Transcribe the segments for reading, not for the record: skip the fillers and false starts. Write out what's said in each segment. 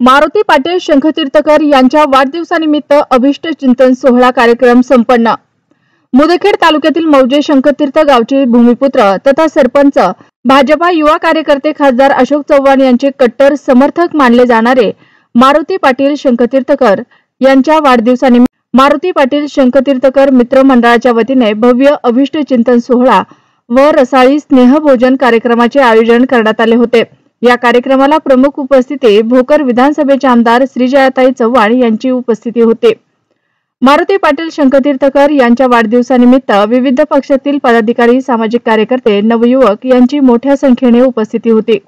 मारुती पाटील शंखतीर्थकर यांच्या वाढदिवसानिमित्त अभिष्ट चिंतन सोहळा कार्यक्रम संपन्न। मुदखेड तालुक्यातील मौजे शंखतीर्थ गावचे भूमिपुत्र तथा सरपंच भाजपा युवा कार्यकर्ते खासदार अशोक चव्हाण यांचे कट्टर समर्थक मानले जाणारे मारुती पाटील शंखतीर्थकर यांच्या वाढदिवसानिमित्त मारुती पाटील शंखतीर्थकर मित्र मंडळाच्या वतीने भव्य अभिष्ट चिंतन सोहळा व रसाळी स्नेहभोजन कार्यक्रमाचे आयोजन करण्यात आले होते। या कार्यक्रमाला प्रमुख उपस्थिती भोकर विधानसभेचे आमदार श्रीजयाताई चव्हाण यांची उपस्थिती होती। मारुती पाटील शंखतीर्थकर यांच्या वाढदिवसानिमित्त विविध पक्षातील पदाधिकारी, सामाजिक कार्यकर्ते, नवयुवक यांची मोठ्या संख्येने उपस्थिती होती।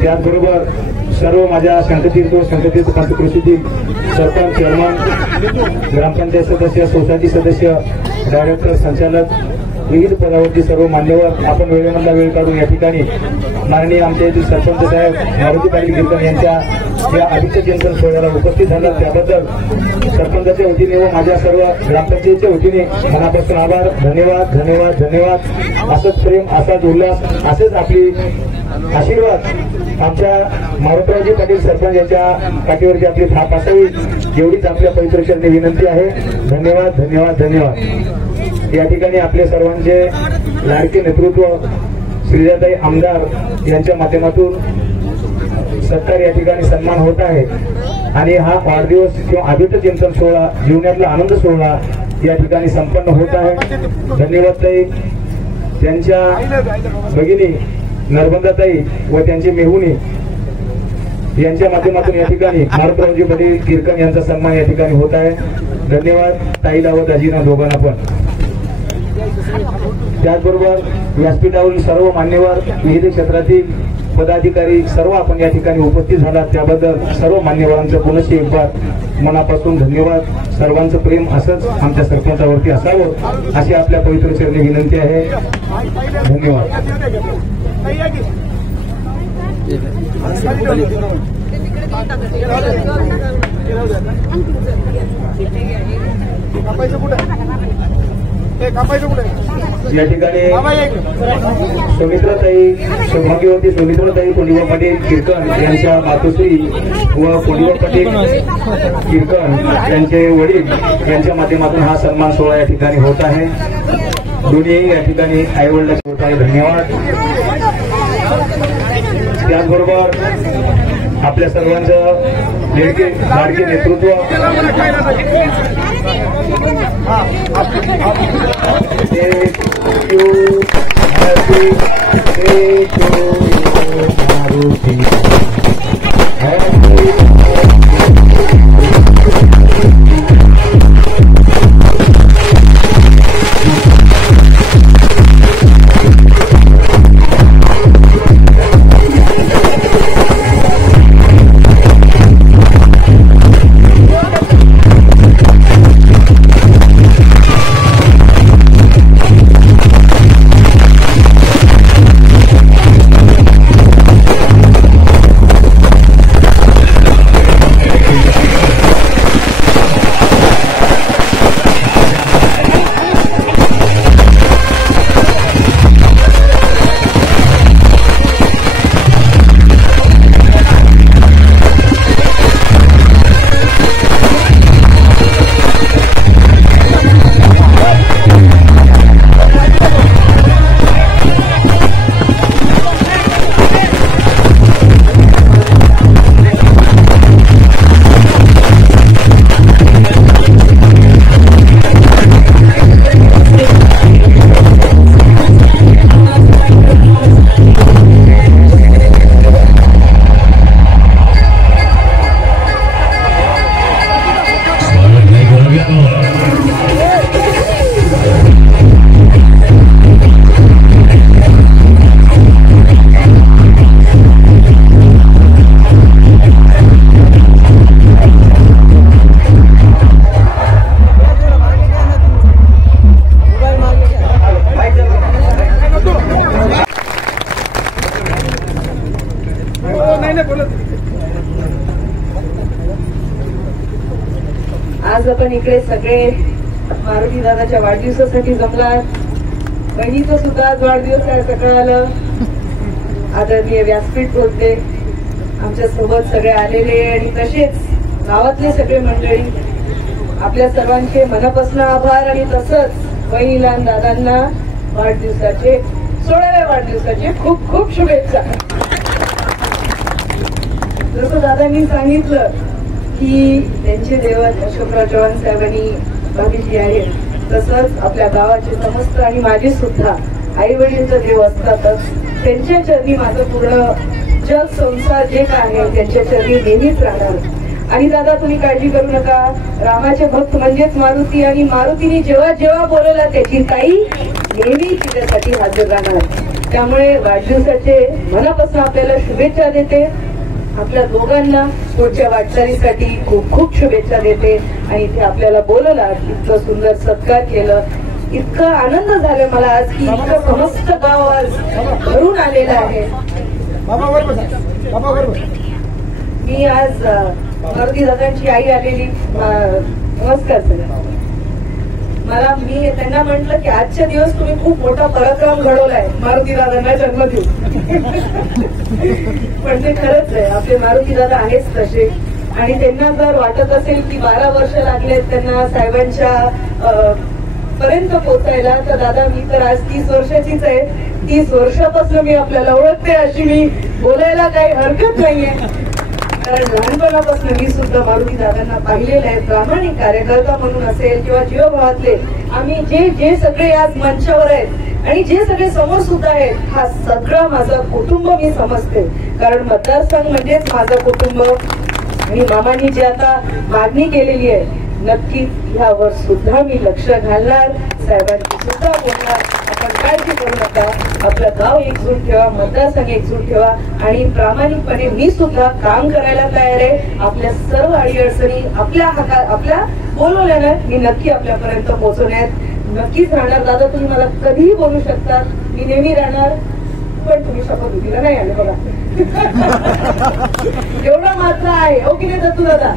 त्याचबरोबर सर्व माझ्या शंखतीर्थ पंचकृषीतील सरपंच, चेअरमन, ग्रामपंचायत सदस्य, सोसायटी सदस्य, डायरेक्टर, संचालक, विविध पदावरती सर्व मान्यवर आपण वेळेमधला वेळ काढून या ठिकाणी माननीय आमच्या येथील सरपंच साहेब मारुती पाटील गिरकर यांच्या या अभिष्ट चिंतन सोहळ्याला उपस्थित झाला त्याबद्दल सरपंचाच्या वतीने व माझ्या सर्व ग्रामपंचायतीच्या वतीने मनापासून आभार, धन्यवाद धन्यवाद धन्यवाद। असंच प्रेम, असाच उल्हास, असेच आपली आशीर्वाद आमच्या मारुतीरावजी पाटील सरपंच यांच्या पाठीवरची आपली थाप असावी एवढीच आपल्या पवित्र चरणी विनंती आहे। धन्यवाद धन्यवाद धन्यवाद। या ठिकाणी आपले सर्वांचे लाडके नेतृत्व श्रीजयाताई आमदार यांच्या माध्यमातून सत्कार या ठिकाणी सन्मान होत आहे आणि हा वाढदिवस किंवा अभिष्ट चिंतन सोहळा जीवनातला आनंद सोहळा या ठिकाणी संपन्न होत आहे। धन्यवाद ताई, त्यांच्या भगिनी नर्मदाताई व त्यांचे मेहुणी यांच्या माध्यमातून या ठिकाणी मारुतीरावजी पाटील गिरकर यांचा सन्मान या ठिकाणी होत आहे। धन्यवाद ताईला व दाजीना दोघांना पण। त्याचबरोबर व्यासपीठावरील सर्व मान्यवर, विविध क्षेत्रातील पदाधिकारी सर्व आपण या ठिकाणी उपस्थित झाला त्याबद्दल सर्व मान्यवरांचं पुनश्च एकदा मनापासून धन्यवाद। सर्वांचं प्रेम असंच आमच्या सरपंचावरती असावं अशी आपल्या पवित्र चरणी विनंती आहे। धन्यवाद। Thank you. या ठिकाणी सुमित्राताई सौभाग्यवती सुमित्राताई पोलिवा पाटील किरकण यांच्या मातोश्री व पोलिवा पाटील किरकण यांचे वडील यांच्या माध्यमातून हा सन्मान सोहळा या ठिकाणी होत आहे। दोन्ही या ठिकाणी आई वडिलांचे होत आहे। धन्यवाद। त्याचबरोबर आपल्या सर्वांचं लाडके नेतृत्व आज आपण इकडे सगळे मारुती दादाच्या वाढदिवसासाठी जमलात। बहिणीचा सुद्धा आज वाढदिवस आहे सकाळला। आदरणीय व्यासपीठ बोलते आमच्या सोबत सगळे आलेले आणि तसेच गावातले सगळे मंडळी, आपल्या सर्वांचे मनापासून आभार आणि तसंच बहिणीला आणि दादांना वाढदिवसाचे 16व्या वाढदिवसाचे खूप खूप शुभेच्छा। जसं दादांनी सांगितलं की त्यांचे देवत अशोकराव चव्हाण साहेबांनी भाभीजी आहेत, तसंच आपल्या गावाचे समस्त आणि माझे सुद्धा आई वडीलचे देव असतातच। त्यांच्या चरणी माझं पूर्ण जग संसार जे काय आहे त्यांच्या चरणी नेहमीच राहणार। आणि दादा तुम्ही काळजी करू नका, रामाचे भक्त म्हणजेच मारुती आणि मारुतीने जेव्हा जेव्हा बोलवलं त्याची ताई नेहमी तिच्यासाठी हजर राहणार। त्यामुळे वाढदिवसाचे मनापासून आपल्याला शुभेच्छा देते। आपल्या दोघांना पुढच्या वाटचालीसाठी खूप खूप शुभेच्छा देते। आणि इथे आपल्याला बोलवला, इतकं सुंदर सत्कार केलं, इतका आनंद झाला मला आज की इतकं समस्त गाव आज भरून आलेलं आहे। मी आज मारुती दादांची आई आलेली। नमस्कार सर। मी त्यांना म्हटलं की आजच्या दिवस तुम्ही खूप मोठा पराक्रम घडवलाय मारुती दादांना जन्म देऊन। पण ते खरंच आहे, आपले मारुती दादा आहेच तसे। आणि त्यांना जर वाटत असेल की 12 वर्ष लागलेत त्यांना साहेबांच्या पर्यंत पोहोचायला, तर दादा मी तर आज 30 वर्षाचीच आहे। 30 वर्षापासून मी आपल्याला ओळखते अशी मी बोलायला काही हरकत नाहीये। कारण लहानपणापासून मी सुद्धा मारुती दादांना पाहिलेलं आहे। प्रामाणिक कार्यकर्ता म्हणून असेल किंवा जीवभावातले आम्ही जे सगळे आज मंचावर आहेत आणि जे सगळे समोर सुद्धा आहेत, हा सगळा माझा कुटुंब मी समजते। कारण मतदारसंघ म्हणजेच माझं कुटुंब। आणि मामांनी जी आता मागणी केलेली आहे, नक्कीच यावर सुद्धा मी लक्ष घालणार, साहेबांची सुद्धा बोलणार। आपण काळजी करू नका, आपलं गाव एकजूट ठेवा, मतदारसंघ एकजूट ठेवा आणि प्रामाणिकपणे मी सुद्धा काम करायला तयार आहे। आपल्या सर्व अडीअडचणी आपल्या बोलवल्यानं मी नक्की आपल्यापर्यंत पोहोचवण्यात नक्कीच राहणार। दादा तुम्ही मला कधीही बोलू शकता, मी नेहमी राहणार। पण तुम्ही शपथविधीला नाही आले बघा, एवढा मात्र आहे हो की नाही दत्तू दादा?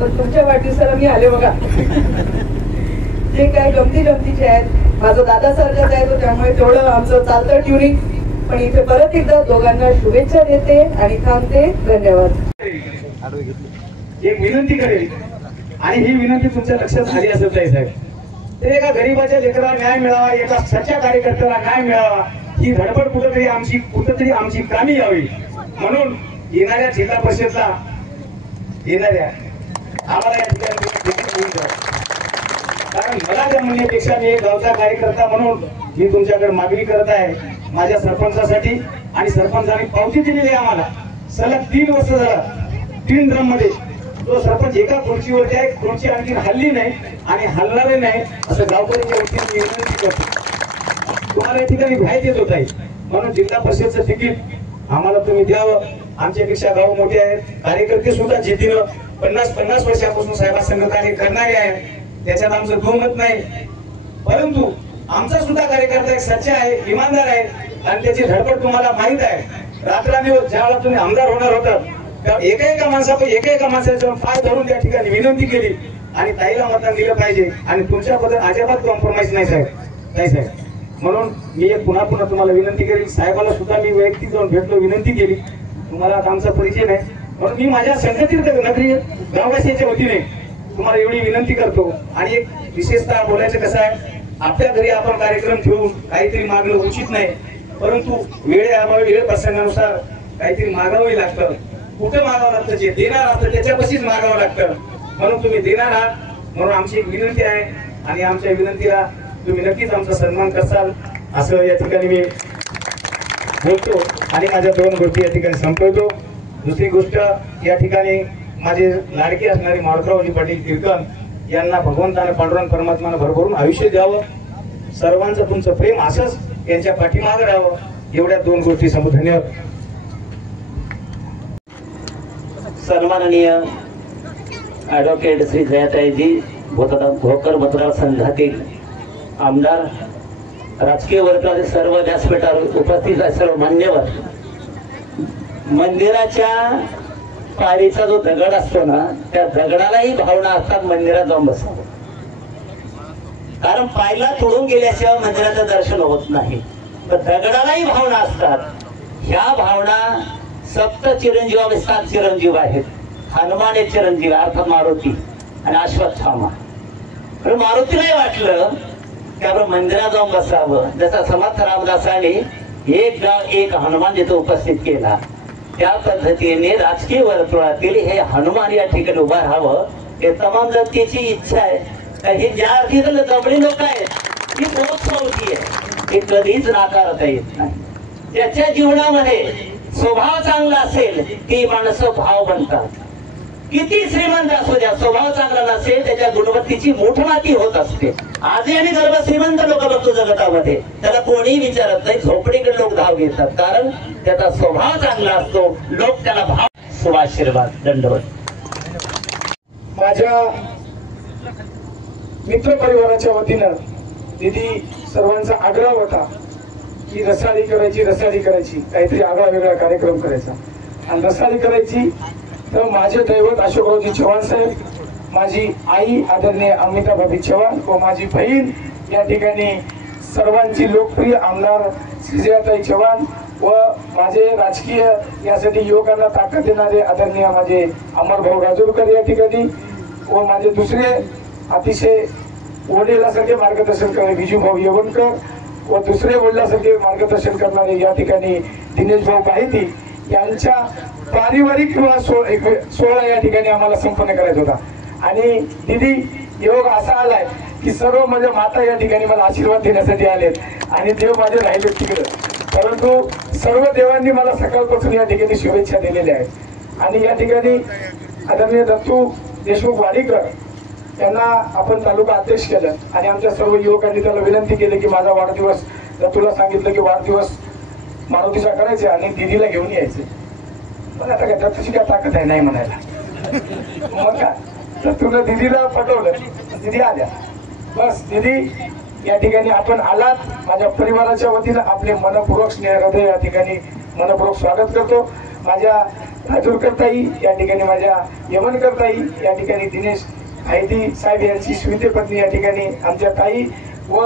पण तुमच्या वाढदिवसाला मी आले बघा। जे काय गमती जमतीचे आहेत, माझं दादासारखंच आहे तो, त्यामुळे तेवढं आमचं चालतं ट्युनिंग. पण इथे परत एकदा दोघांना शुभेच्छा देते आणि थांबते. धन्यवाद. एक विनंती करेल आणि ही विनंती तुमच्या लक्षात आली असेल साहेब, तर एका गरीबाच्या लेकराला न्याय मिळावा, एका सच्च्या कार्यकर्त्याला न्याय मिळावा, ही धडपड कुठंतरी आमची कामी यावी. म्हणून येणाऱ्या जिल्हा परिषदला येणाऱ्या आम्हाला या ठिकाणी, कारण मला त्या म्हणण्यापेक्षा मी एक गावचा कार्यकर्ता म्हणून मी तुमच्याकडे मागणी करत आहे माझ्या सरपंचासाठी. आणि सरपंचाने पावती दिलेली आहे आम्हाला. सलग 3 वर्ष झालं 3 ड्रम मध्ये तो सरपंच एका खुर्चीवरती आहे, खुर्ची आणखी हल्ली नाही आणि हलणारे नाही असं गावकऱ्यांच्या वतीने विनंती करतो. तुम्हाला या ठिकाणी माहिती देत होत आहे, म्हणून जिल्हा परिषदचं तिकीट आम्हाला तुम्ही द्यावं. आमच्यापेक्षा गाव मोठे आहेत, कार्यकर्ते सुद्धा जिद्दीनं 50 वर्षापासून साहेबांसंग कार्य करणारे आहे, त्याच्यात आमचं दुमत नाही. परंतु आमचा सुद्धा कार्यकर्ता एक सच्चा आहे, इमानदार आहे आणि त्याची धडपड तुम्हाला माहित आहे. रात्रंदिवस ज्यावेळेला तुम्ही आमदार होणार होतात तेव्हा एका माणसाच्या पाय धरून त्या ठिकाणी विनंती केली आणि ताईला मतदान दिलं पाहिजे आणि तुमच्याबद्दल अजिबात कॉम्प्रोमाइज नाही साहेब. म्हणून मी एक पुन्हा तुम्हाला विनंती केली. साहेबाला सुद्धा मी वैयक्तिक जाऊन भेटलो, विनंती केली. तुम्हाला आमचा परिचय नाही म्हणून मी माझ्या संघटित नगरी गाववासियांच्या वतीने तुम्हाला एवढी विनंती करतो. आणि एक विशेषतः बोलायचं कसं आहे, आपल्या घरी आपण कार्यक्रम ठेवून काहीतरी मागणं उचित नाही, परंतु वेळ प्रसंगानुसार काहीतरी मागावं लागतं. कुठं मागावं लागतं, जे देणार असतं त्याच्यापाशीच मागावं लागतं. म्हणून तुम्ही देणार आहात म्हणून आमची एक विनंती आहे आणि आमच्या विनंतीला तुम्ही नक्कीच आमचा सन्मान करसाल असं या ठिकाणी मी बोलतो आणि माझ्या 2 गोष्टी या ठिकाणी संपवतो. दुसरी गोष्ट, या ठिकाणी माझे लाडके असणारे मारुतरावजी पाटील कीर्तन यांना भगवंताने पांडुरंग परमात्मानं भरभरून आयुष्य द्यावं. सर्वांचं तुमचं प्रेम असंच यांच्या पाठीमागे राहावं. एवढ्या 2 गोष्टी समोर. धन्यवाद. सन्माननीय ॲडव्होकेट श्री जयाताईजी भोकर मतदारसंघातील आमदार, राजकीय वर्गातील सर्व व्यासपीठावर उपस्थित आहे सर्व मान्यवर, मंदिराच्या पायरीचा जो दगड असतो ना त्या दगडालाही भावना असतात मंदिरात जाऊन बसावं. कारण पायला तोडून गेल्याशिवाय मंदिराचं दर्शन होत नाही, तर दगडालाही भावना असतात. ह्या भावना सप्त चिरंजीव 7 चिरंजीव आहेत. हनुमान एक चिरंजीव अर्थात मारुती आणि अश्वत्थामा. पण मारुतीलाही वाटलं की आपण मंदिरात जाऊन बसावं. जसा समर्थ रामदासाने एक गाव एक हनुमान जिथे उपस्थित केला, त्या पद्धतीने राजकीय वर्तुळातील हे हनुमान या ठिकाणी उभा राहावं हे तमाम जनतेची इच्छा आहे. हे ज्या अर्थी जबडी लोक आहेत ही मोठी आहे, हे कधीच नाकारता येत नाही. त्याच्या जीवनामध्ये स्वभाव चांगला असेल ती माणसं भाव बनतात. किती श्रीमंत असू द्या, स्वभाव चांगला नसेल त्याच्या गुणवत्तेची मोठमाती होत असते. आजही आम्ही गर्भ श्रीमंत लोक बघतो जगतामध्ये, त्याला कोणीही विचारत नाही, झोपडीकडे लोक धाव घेतात, कारण त्याचा स्वभाव चांगला असतो, लोक त्याला भाव. शुभाशीर्वाद. दंडवत. माझ्या मित्र परिवाराच्या वतीनं दिदी सर्वांचा आग्रह होता की रसाळी करायची, काहीतरी आगळा वेगळा कार्यक्रम करायचा. आणि रसाळी करायची तर माझे दैवत अशोकरावजी चव्हाण साहेब, माझी आई आदरणीय अमिताभाई चव्हाण व माझी बहीण या ठिकाणी सर्वांची लोकप्रिय आमदार श्रीजयाताई चव्हाण व माझे राजकीय यासाठी युवकांना ताकद देणारे आदरणीय माझे अमरभाऊ राजूरकर या ठिकाणी व माझे दुसरे अतिशय वडिलांसारखे मार्गदर्शन करणारे विजूभाऊ येवणकर व दुसरे वडिलांसारखे मार्गदर्शन करणारे या ठिकाणी दिनेशभाऊ बाहिती यांच्या पारिवारिक सोहळा या ठिकाणी आम्हाला संपन्न करायचा होता. आणि दिदी योग असा आलाय की सर्व माझ्या माता या ठिकाणी मला आशीर्वाद देण्यासाठी आलेत आणि देव माझे राहिले तिकडे, परंतु सर्व देवांनी मला सकाळपासून या ठिकाणी शुभेच्छा दिलेल्या आहेत. आणि या ठिकाणी आदरणीय दत्तू देशमुख वाडीकर यांना आपण तालुका अध्यक्ष केलं आणि आमच्या सर्व युवकांनी त्याला विनंती केली की माझा वाढदिवस, दत्तूला सांगितलं की वाढदिवस मारुतीचा करायचे आणि दिदीला घेऊन यायचे. पण आता काय दत्तूची काय ताकद आहे नाही म्हणायला, मग काय दत्तूला दिदीला पटवलं, दिदी आल्या. बस दिदी या ठिकाणी आपण आलात, माझ्या परिवाराच्या वतीनं आपले मनपूर्वक स्नेहहृदय या ठिकाणी मनपूर्वक स्वागत करतो. माझ्या राजूरकर ताई या ठिकाणी, माझ्या यवनकर ताई या ठिकाणी, दिनेश आयती साहेब यांची स्वीते पत्नी या ठिकाणी आमच्या ताई व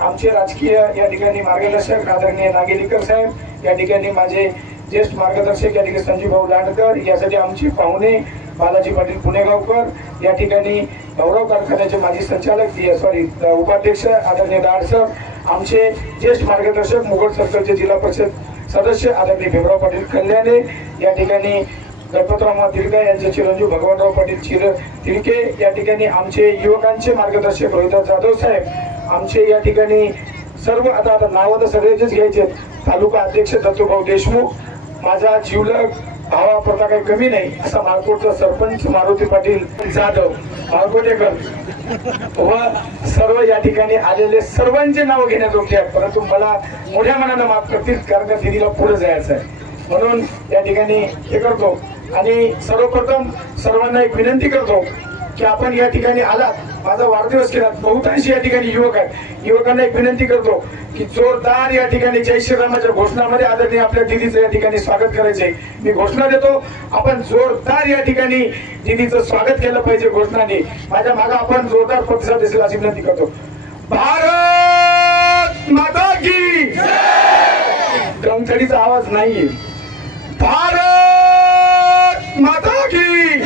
आमचे राजकीय या ठिकाणी मार्गदर्शक आदरणीय नागेलीकर साहेब, या ठिकाणी माझे ज्येष्ठ मार्गदर्शक या ठिकाणी संजीव भाऊ लांडकर, यासाठी आमचे पाहुणे बालाजी पाटील पुणेगावकर, या ठिकाणी गौरव कारखान्याचे माजी संचालक उपाध्यक्ष आदरणीय दाड सर, आमचे ज्येष्ठ मार्गदर्शक मुघड सर्कलचे जिल्हा परिषद सदस्य आदरणीय भीमराव पाटील कल्याणे, या ठिकाणी गणपतराव तिडका यांचे चिरंजीव भगवानराव पाटील तिडके, या ठिकाणी आमचे युवकांचे मार्गदर्शक रोहिदास जाधव साहेब, आमचे या ठिकाणी सर्व आता नावं तर सगळेच घ्यायचे, तालुका अध्यक्ष दत्तूभाऊ देशमुख, माझा जीवलग भावा प्रथा काही कमी नाही असा माळकोटचा सरपंच मारुती पाटील जाधव माळकोटेकर व सर्व या ठिकाणी आलेले सर्वांचे नाव घेण्याजोगे आहेत, परंतु मला मोठ्या मनानं माफ करतील कारण का दिदीला पुढे जायचं आहे म्हणून या ठिकाणी हे करतो। आणि सर्वप्रथम सर्वांना एक विनंती करतो की आपण या ठिकाणी आलात, माझा वाढदिवस केला, बहुतांशी या ठिकाणी युवक आहेत, युवकांना एक विनंती करतो की जोरदार या ठिकाणी जय श्रीरामाच्या घोषणामध्ये आदरणीय आपल्या दिदीचं या ठिकाणी स्वागत करायचंय। मी घोषणा देतो, आपण जोरदार या ठिकाणी दिदीचं स्वागत केलं पाहिजे घोषणाने, माझ्या मागे आपण जोरदार प्रतिसाद देईल अशी विनंती करतो। भारत माता की गमथडीचा आवाज नाहीये, भारत माता की